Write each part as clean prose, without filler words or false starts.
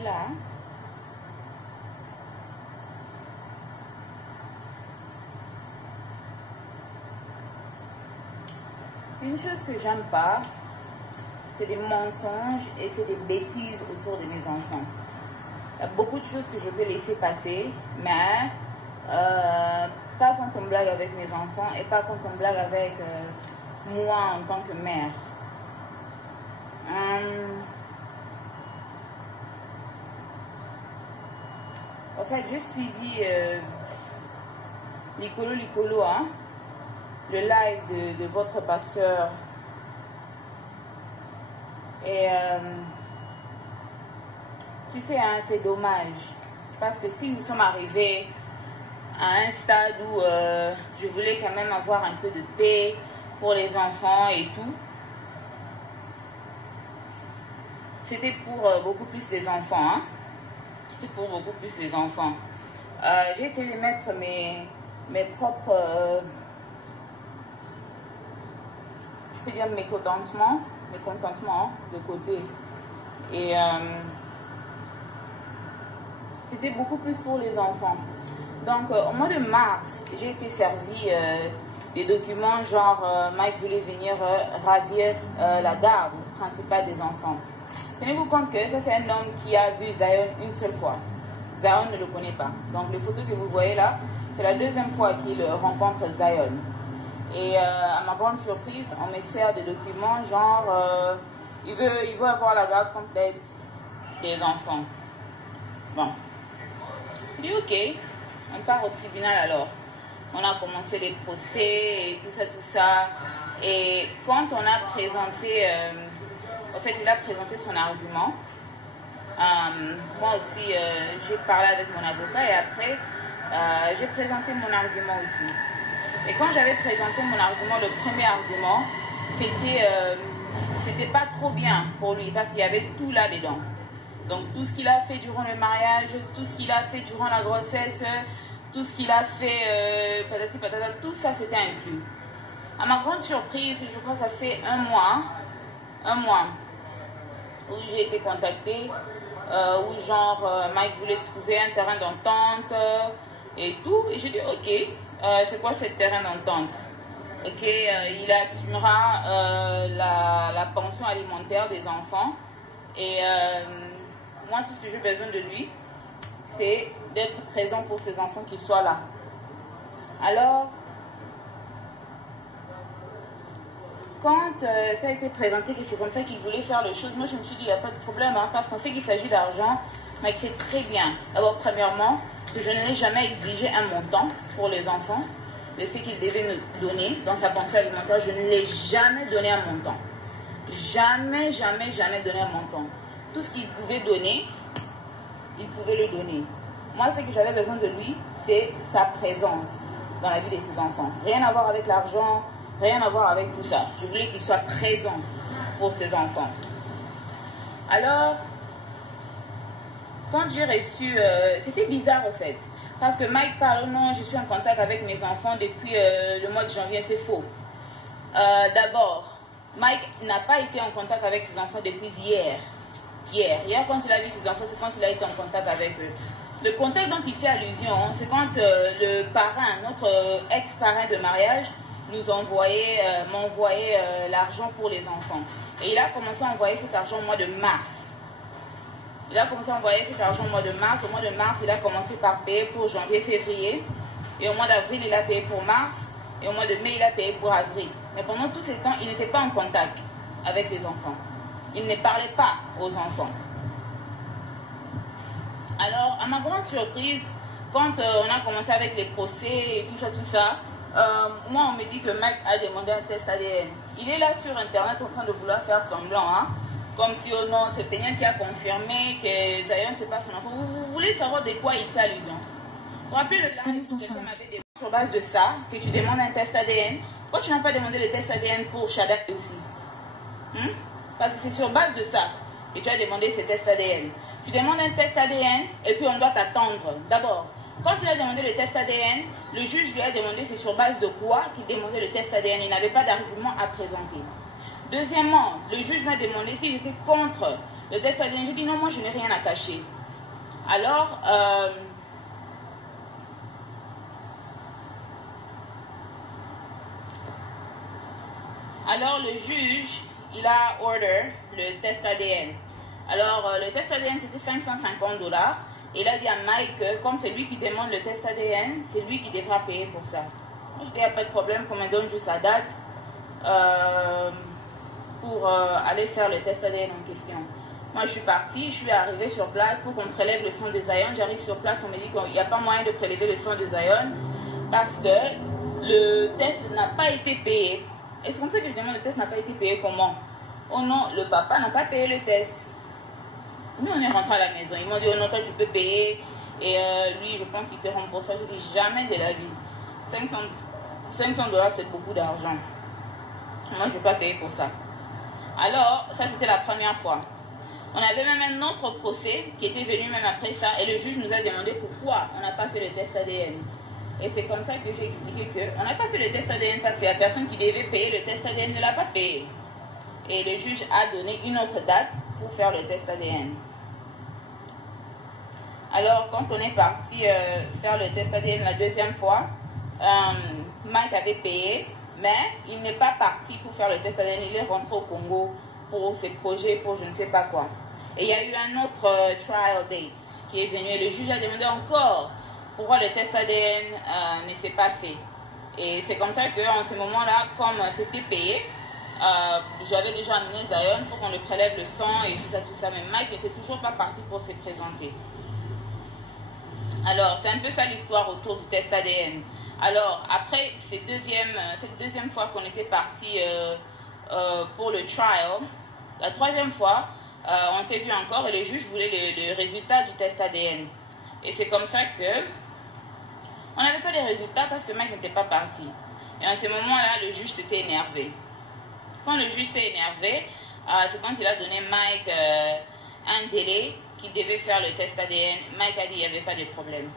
est là. Hein? Une chose que j'aime pas, c'est des mensonges et c'est des bêtises autour de mes enfants. Il y a beaucoup de choses que je peux laisser passer, mais pas quand on blague avec mes enfants et pas quand on blague avec moi en tant que mère. En fait, j'ai suivi Licolo, hein, le live de votre pasteur. Et tu sais, hein, c'est dommage. Parce que si nous sommes arrivés à un stade où je voulais quand même avoir un peu de paix pour les enfants et tout, c'était pour beaucoup plus les enfants. Hein? C'était pour beaucoup plus les enfants. J'ai essayé de mettre mes propres, je peux dire mécontentements de côté. Et c'était beaucoup plus pour les enfants. Donc, au mois de mars, j'ai été servi des documents genre Mike voulait venir ravir la garde principale des enfants. Tenez-vous compte que ça, c'est un homme qui a vu Zion une seule fois. Zion ne le connaît pas. Donc, les photos que vous voyez là, c'est la deuxième fois qu'il rencontre Zion. Et à ma grande surprise, on me sert des documents genre il veut avoir la garde complète des enfants. Bon. Je dis ok, on part au tribunal alors. On a commencé les procès et tout ça. Et quand on a présenté, en fait il a présenté son argument. Moi aussi j'ai parlé avec mon avocat et après j'ai présenté mon argument aussi. Et quand j'avais présenté mon argument, le premier argument, c'était pas trop bien pour lui parce qu'il y avait tout là-dedans. Donc tout ce qu'il a fait durant le mariage, tout ce qu'il a fait durant la grossesse, tout ce qu'il a fait, patati patata, tout ça c'était inclus. À ma grande surprise, je crois que ça fait un mois où j'ai été contactée, où genre Mike voulait trouver un terrain d'entente et tout. Et j'ai dit ok. C'est quoi ce terrain d'entente? Ok, il assumera la pension alimentaire des enfants. Et moi, tout ce que j'ai besoin de lui, c'est d'être présent pour ses enfants, qu'ils soient là. Alors, quand ça a été présenté, que c'est comme ça qu'il voulait faire les choses, moi je me suis dit, il n'y a pas de problème, hein, parce qu'on sait qu'il s'agit d'argent, mais c'est très bien. D'abord, premièrement, que je n'ai jamais exigé un montant pour les enfants. Le fait qu'il devait nous donner dans sa pension alimentaire, je ne l'ai jamais donné un montant. Jamais donné un montant. Tout ce qu'il pouvait donner, il pouvait le donner. Moi, ce que j'avais besoin de lui, c'est sa présence dans la vie de ses enfants. Rien à voir avec l'argent, rien à voir avec tout ça. Je voulais qu'il soit présent pour ses enfants. Alors, quand j'ai reçu, c'était bizarre en fait, parce que Mike parle, non, je suis en contact avec mes enfants depuis le mois de janvier, c'est faux. D'abord, Mike n'a pas été en contact avec ses enfants depuis hier. Hier, quand il a vu ses enfants, c'est quand il a été en contact avec eux. Le contact dont il fait allusion, c'est quand le parrain, notre ex-parrain de mariage, m'envoyait l'argent pour les enfants. Et il a commencé à envoyer cet argent au mois de mars. Il a commencé à envoyer cet argent au mois de mars. Au mois de mars, il a commencé par payer pour janvier, février. Et au mois d'avril, il a payé pour mars. Et au mois de mai, il a payé pour avril. Mais pendant tous ces temps, il n'était pas en contact avec les enfants. Il ne parlait pas aux enfants. Alors, à ma grande surprise, quand on a commencé avec les procès et tout ça, moi, on me dit que Mike a demandé un test ADN. Il est là sur Internet en train de vouloir faire semblant, hein. Comme si, oh non, c'est Peña qui a confirmé que Zion, c'est pas son enfant. Vous voulez savoir de quoi il fait allusion? Vous vous rappelez le dernier que quelqu'un m'avait demandé sur base de ça, que tu demandes un test ADN? Pourquoi tu n'as pas demandé le test ADN pour Shadak aussi? Parce que c'est sur base de ça que tu as demandé ce test ADN. Tu demandes un test ADN et puis on doit t'attendre. D'abord, quand il a demandé le test ADN, le juge lui a demandé c'est sur base de quoi qu'il demandait le test ADN. Il n'avait pas d'argument à présenter. Deuxièmement, le juge m'a demandé si j'étais contre le test ADN. J'ai dit non, moi je n'ai rien à cacher. Alors le juge, il a order le test ADN. Alors le test ADN c'était 550 $. Et il a dit à Mike que comme c'est lui qui demande le test ADN, c'est lui qui devra payer pour ça. Moi je dis il n'y a pas de problème, qu'on me donne juste la date pour aller faire le test ADN en question. Moi je suis partie, je suis arrivée sur place pour qu'on prélève le sang de Zion. J'arrive sur place, on me dit qu'il n'y a pas moyen de prélever le sang de Zion parce que le test n'a pas été payé. Et c'est comme ça que je demande, le test n'a pas été payé comment? Oh non, le papa n'a pas payé le test. Nous on est rentré à la maison, ils m'ont dit oh non toi tu peux payer et lui je pense qu'il te rembourse ça. Je dis jamais de la vie. 500 $ c'est beaucoup d'argent. Moi je ne vais pas payer pour ça. Alors ça c'était la première fois. On avait même un autre procès qui était venu même après ça et le juge nous a demandé pourquoi on n'a pas fait le test ADN. Et c'est comme ça que j'ai expliqué qu'on n'a pas fait le test ADN parce que la personne qui devait payer le test ADN ne l'a pas payé. Et le juge a donné une autre date pour faire le test ADN. Alors, quand on est parti faire le test ADN la deuxième fois, Mike avait payé, mais il n'est pas parti pour faire le test ADN. Il est rentré au Congo pour ses projets, pour je ne sais pas quoi. Et il y a eu un autre trial date qui est venu et le juge a demandé encore pourquoi le test ADN ne s'est pas fait. Et c'est comme ça qu'en ce moment-là, comme c'était payé, j'avais déjà amené Zion pour qu'on le prélève le sang et tout ça. Mais Mike n'était toujours pas parti pour se présenter. Alors, c'est un peu ça l'histoire autour du test ADN. Alors, après cette deuxième fois qu'on était parti pour le trial, la troisième fois, on s'est vu encore et le juge voulait le résultat du test ADN. Et c'est comme ça que on n'avait pas les résultats parce que Mike n'était pas parti. Et en ce moment-là, le juge s'était énervé. Quand le juge s'est énervé, c'est quand il a donné Mike un délai qu'il devait faire le test ADN. Mike a dit qu'il n'y avait pas de problème.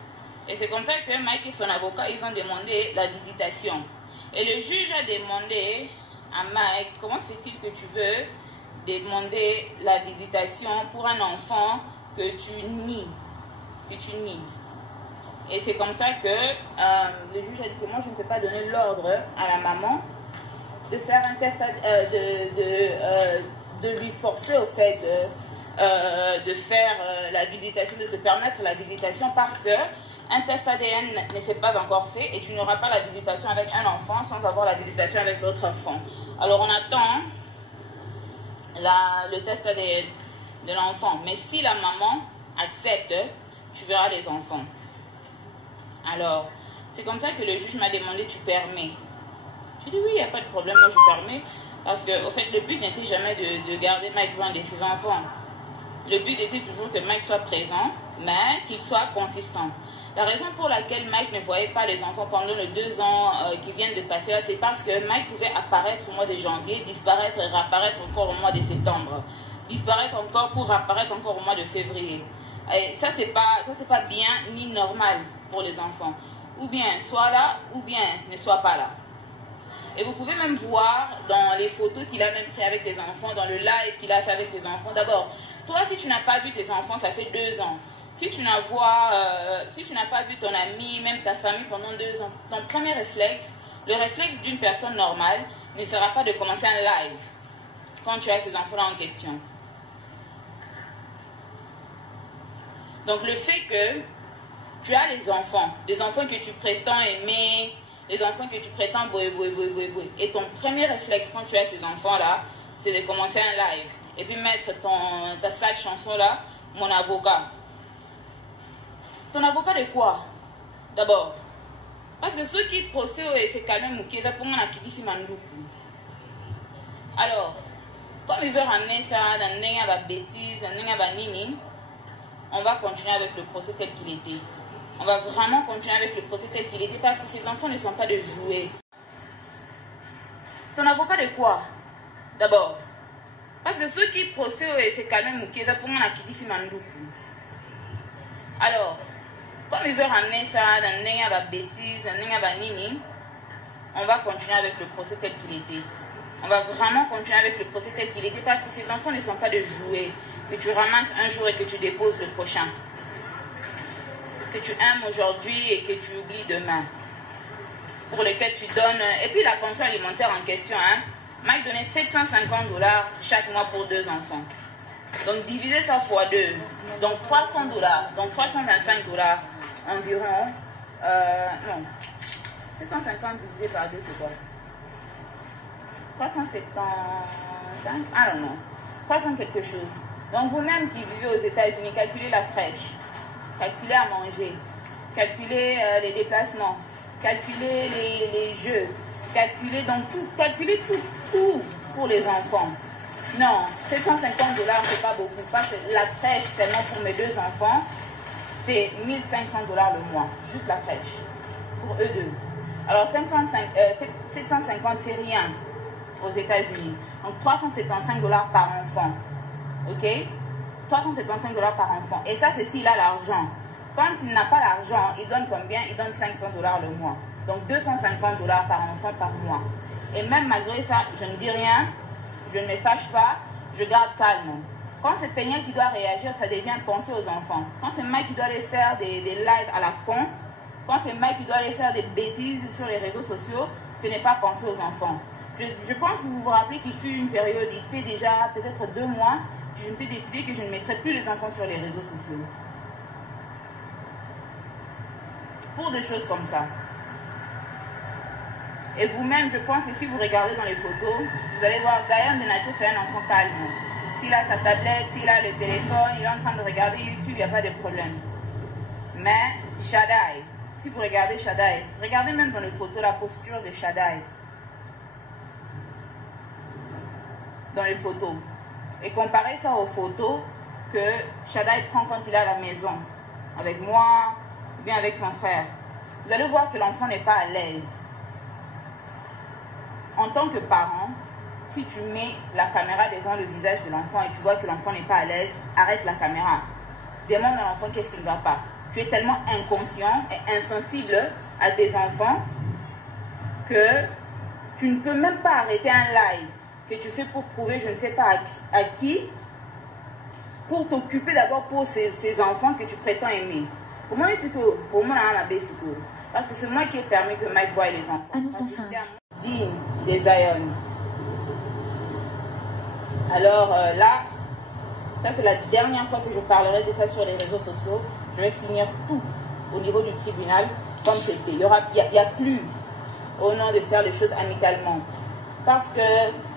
Et c'est comme ça que Mike et son avocat, ils ont demandé la visitation. Et le juge a demandé à Mike, comment se fait-il que tu veux demander la visitation pour un enfant que tu nies? Et c'est comme ça que le juge a dit que moi je ne peux pas donner l'ordre à la maman de faire un test, de lui forcer au fait de faire la visitation, de te permettre la visitation parce que un test ADN ne s'est pas encore fait et tu n'auras pas la visitation avec un enfant sans avoir la visitation avec l'autre enfant. Alors on attend le test ADN de l'enfant, mais si la maman accepte, tu verras les enfants. Alors, c'est comme ça que le juge m'a demandé, tu permets? J'ai dit oui, il n'y a pas de problème, moi je permets. Parce que, au fait, le but n'était jamais de garder Mike loin de ses enfants. Le but était toujours que Mike soit présent, mais qu'il soit consistant. La raison pour laquelle Mike ne voyait pas les enfants pendant les 2 ans qui viennent de passer là, c'est parce que Mike pouvait apparaître au mois de janvier, disparaître et réapparaître encore au mois de septembre. Disparaître encore pour apparaître encore au mois de février. Et ça, c'est pas bien ni normal pour les enfants. Ou bien soit là, ou bien ne soit pas là. Et vous pouvez même voir dans les photos qu'il a même pris avec les enfants, dans le live qu'il a fait avec les enfants. D'abord, toi, si tu n'as pas vu tes enfants, ça fait 2 ans. Si tu n'as pas vu ton ami, même ta famille pendant 2 ans, ton premier réflexe, le réflexe d'une personne normale, ne sera pas de commencer un live quand tu as ces enfants-là en question. Donc le fait que tu as des enfants que tu prétends aimer, les enfants que tu prétends et ton premier réflexe quand tu as ces enfants-là, c'est de commencer un live et puis mettre ta sale chanson-là, mon avocat. Ton avocat de quoi? D'abord, parce que ceux qui procèdent, c'est quand même Moukeza pour moi, alors, comme il veut ramener ça dans une bêtise, dans une nini, on va continuer avec le procès tel qu'il était. On va vraiment continuer avec le procès tel qu'il était parce que ces enfants ne sont pas de jouets. Ton avocat de quoi? D'abord, parce que ceux qui procèdent, c'est quand même Moukeza pour moi, alors, comme il veut ramener ça dans une bêtise, dans une nini, on va continuer avec le procès tel qu'il était. On va vraiment continuer avec le procès tel qu'il était parce que ces enfants ne sont pas de jouets. que tu ramasses un jour et que tu déposes le prochain. Que tu aimes aujourd'hui et que tu oublies demain. Pour lequel tu donnes... Et puis la pension alimentaire en question, hein. Mike donnait 750 $ chaque mois pour 2 enfants. Donc diviser ça fois 2. Donc 300 $. Donc 325 $ environ. Non. 750 divisé par 2, c'est quoi? 375? I don't know. 300 quelque chose. Donc vous-même qui vivez aux États-Unis, calculez la crèche, calculez à manger, calculez les déplacements, calculez les jeux, calculez donc tout, calculez tout pour les enfants. Non, 750 $, c'est pas beaucoup. Parce que la crèche, seulement pour mes 2 enfants, c'est 1500 $ le mois. Juste la crèche. Pour eux deux. Alors 750, c'est rien aux États-Unis. Donc 375 $ par enfant. Ok? 375 $ par enfant. Et ça, c'est s'il a l'argent. Quand il n'a pas l'argent, il donne combien? Il donne 500 $ le mois. Donc 250 $ par enfant par mois. Et même malgré ça, je ne dis rien, je ne me fâche pas, je garde calme. Quand c'est Péniel qui doit réagir, ça devient penser aux enfants. Quand c'est Mike qui doit aller faire des lives à la con, quand c'est Mike qui doit aller faire des bêtises sur les réseaux sociaux, ce n'est pas penser aux enfants. Je pense que vous vous rappelez qu'il fut une période, il fait déjà peut-être 2 mois, que je m'étais décidé que je ne mettrais plus les enfants sur les réseaux sociaux. Pour des choses comme ça. Et vous-même, je pense que si vous regardez dans les photos, vous allez voir Zion de nature, c'est un enfant calme. S'il a sa tablette, s'il a le téléphone, il est en train de regarder YouTube, il n'y a pas de problème. Mais Shaddai, si vous regardez Shaddai, regardez même dans les photos la posture de Shaddai. Dans les photos. Et comparez ça aux photos que Shaddai prend quand il est à la maison. Avec moi, ou bien avec son frère. Vous allez voir que l'enfant n'est pas à l'aise. En tant que parent, si tu mets la caméra devant le visage de l'enfant et tu vois que l'enfant n'est pas à l'aise, arrête la caméra. Demande à l'enfant qu'est-ce qui ne va pas. Tu es tellement inconscient et insensible à tes enfants que tu ne peux même pas arrêter un live que tu fais pour prouver je ne sais pas à qui, pour t'occuper d'abord pour ces enfants que tu prétends aimer. Pour moi, parce que c'est moi qui ai permis que Mike voie les enfants. Digne des Zion. Alors là, ça c'est la dernière fois que je parlerai de ça sur les réseaux sociaux. Je vais finir tout au niveau du tribunal comme c'était. Il n'y a plus au nom de faire les choses amicalement. Parce que,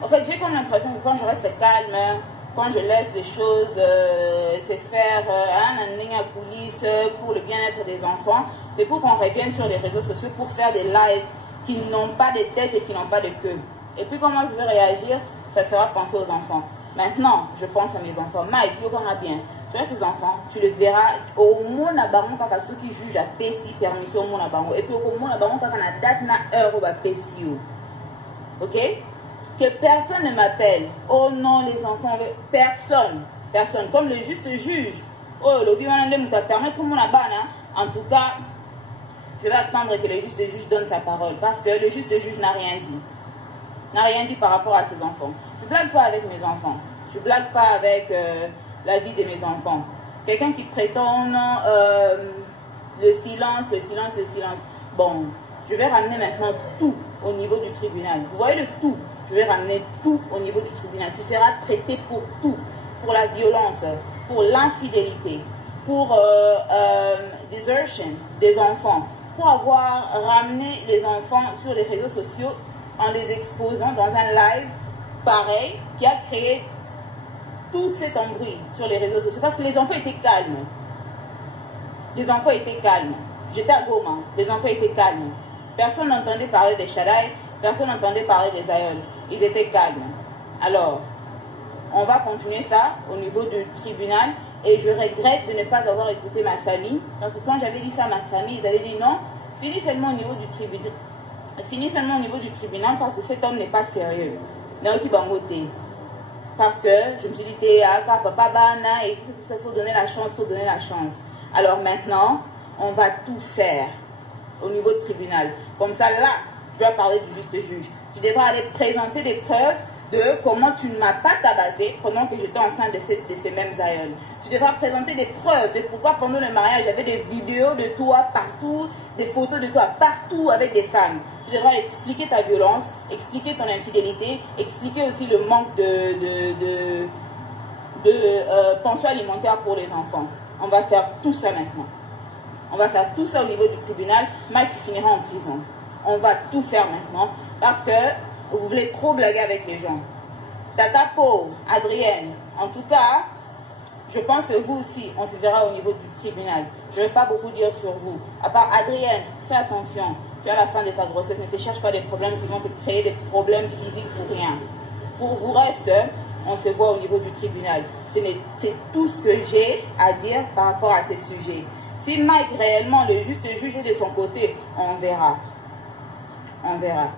en fait, j'ai comme l'impression que quand je reste calme, quand je laisse les choses se faire un ligne à coulisses pour le bien-être des enfants, c'est pour qu'on revienne sur les réseaux sociaux pour faire des lives qui n'ont pas de tête et qui n'ont pas de queue. Et puis comment je vais réagir, ça sera penser aux enfants. Maintenant, je pense à mes enfants. Mike, tu connais bien. Tu vois ces enfants, tu le verras au monde à baron quand ceux qui jugent à PSI permission au monde à baron. Et puis au monde à baron quand on a date na heure au PSI. Ok? Que personne ne m'appelle. Oh non, les enfants, personne. Personne. Comme le juste juge. Oh, le bien t'a permis tout le monde à bana. En tout cas, je vais attendre que le juste juge donne sa parole. Parce que le juste juge n'a rien dit. N'a rien dit par rapport à ses enfants. Je ne blague pas avec mes enfants. Je ne blague pas avec la vie de mes enfants. Quelqu'un qui prétend non, le silence. Bon, je vais ramener maintenant tout au niveau du tribunal. Vous voyez le tout. Je vais ramener tout au niveau du tribunal. Tu seras traité pour tout. Pour la violence, pour l'infidélité, pour desertion des enfants, pour avoir ramené les enfants sur les réseaux sociaux en les exposant dans un live pareil qui a créé tout cet embrouille sur les réseaux sociaux. Parce que les enfants étaient calmes. Les enfants étaient calmes. J'étais à Goma. Les enfants étaient calmes. Personne n'entendait parler des Shaddai. Personne n'entendait parler des Zion. Ils étaient calmes. Alors, on va continuer ça au niveau du tribunal. Et je regrette de ne pas avoir écouté ma famille. Parce que quand j'avais dit ça à ma famille, ils avaient dit non, finis seulement au niveau du tribunal. Finis seulement au niveau du tribunal parce que cet homme n'est pas sérieux. Parce que je me suis dit, papa, bana, et tout ça, il faut donner la chance, Alors maintenant, on va tout faire au niveau du tribunal. Comme ça, là, tu vas parler du juste juge. Tu devras aller présenter des preuves de comment tu ne m'as pas tabassé pendant que j'étais enceinte de ces mêmes aïeuls. Tu devras présenter des preuves de pourquoi pendant le mariage, j'avais des vidéos de toi partout, des photos de toi partout avec des femmes. Tu devras expliquer ta violence, expliquer ton infidélité, expliquer aussi le manque de pension alimentaire pour les enfants. On va faire tout ça maintenant. On va faire tout ça au niveau du tribunal. Mike, tu finiras en prison. On va tout faire maintenant parce que vous voulez trop blaguer avec les gens. Tata pauvre, Adrienne, en tout cas, je pense que vous aussi, on se verra au niveau du tribunal. Je ne vais pas beaucoup dire sur vous. À part Adrienne, fais attention. Tu es à la fin de ta grossesse, ne te cherche pas des problèmes qui vont te créer des problèmes physiques pour rien. Pour vous reste, on se voit au niveau du tribunal. C'est tout ce que j'ai à dire par rapport à ces sujets. Si Mike réellement, le juste juge de son côté, on verra. On verra.